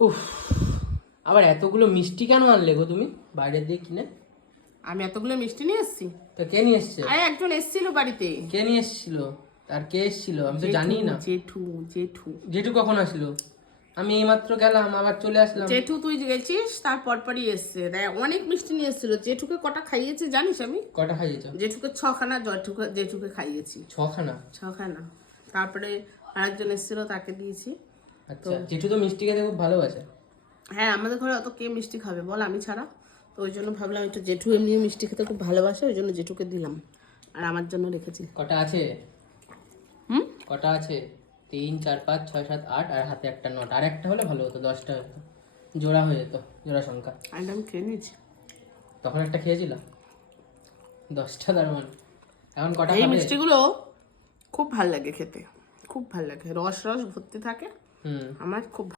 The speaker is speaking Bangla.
উফ, আবার এতগুলো মিষ্টি কেন আনলে গো তুমি বাইরে দিয়ে কিনে? আমি এতগুলো মিষ্টি নিয়ে এসেছি। তো কে নিয়ে এসছে? আরে একজন এসেছিল বাড়িতে। কে নিয়ে এসেছিল? আর কে এসেছিল আমি তো জানি না। জেঠু জেঠু জেঠু কখন আসলো? আমি এইমাত্র গেলাম, আবার চলে আসলাম। জেঠু তুই গেছিস তার পরপরই এসছে। অনেক মিষ্টি নিয়ে এসেছিল। জেঠুকে কটা খাইয়েছে জানিস? আমি কটা খাইয়েছো? জেঠুকে 6খানা, জেঠুকে খাইয়েছি 6খানা। 6খানা। তারপরে আরেকজন এসেছিল, তাকে দিয়েছি। আচ্ছা, জেঠু তো মিষ্টি খেতে খুব ভালোবাসে। হ্যাঁ, আমাদের ঘরে অত কে মিষ্টি খাবে বল, আমি ছাড়া। তো ওই জন্য ভাবলাম একটু, জেঠু এমনি মিষ্টি খেতে খুব ভালোবাসে, ওই জন্য জেঠুকে দিলাম। আর আমার জন্য রেখেছি। কটা আছে? হুম, কটা আছে? 3 4 5 6 7 8, আর হাতে একটা 9। আর একটা হলে ভালো হতো, 10টা হতো, জোড়া হয়ে যেত, জোড়া সংখ্যা। আর আমি খেয়ে নিয়েছি। তখন একটা খেয়েছিলাম, 10টা তার মানে। এখন কটা এই খাবে? মিষ্টিগুলো খুব ভাল লাগে খেতে, খুব ভাল লাগে, রস রস ভর্তি থাকে। হুম। আমার খুব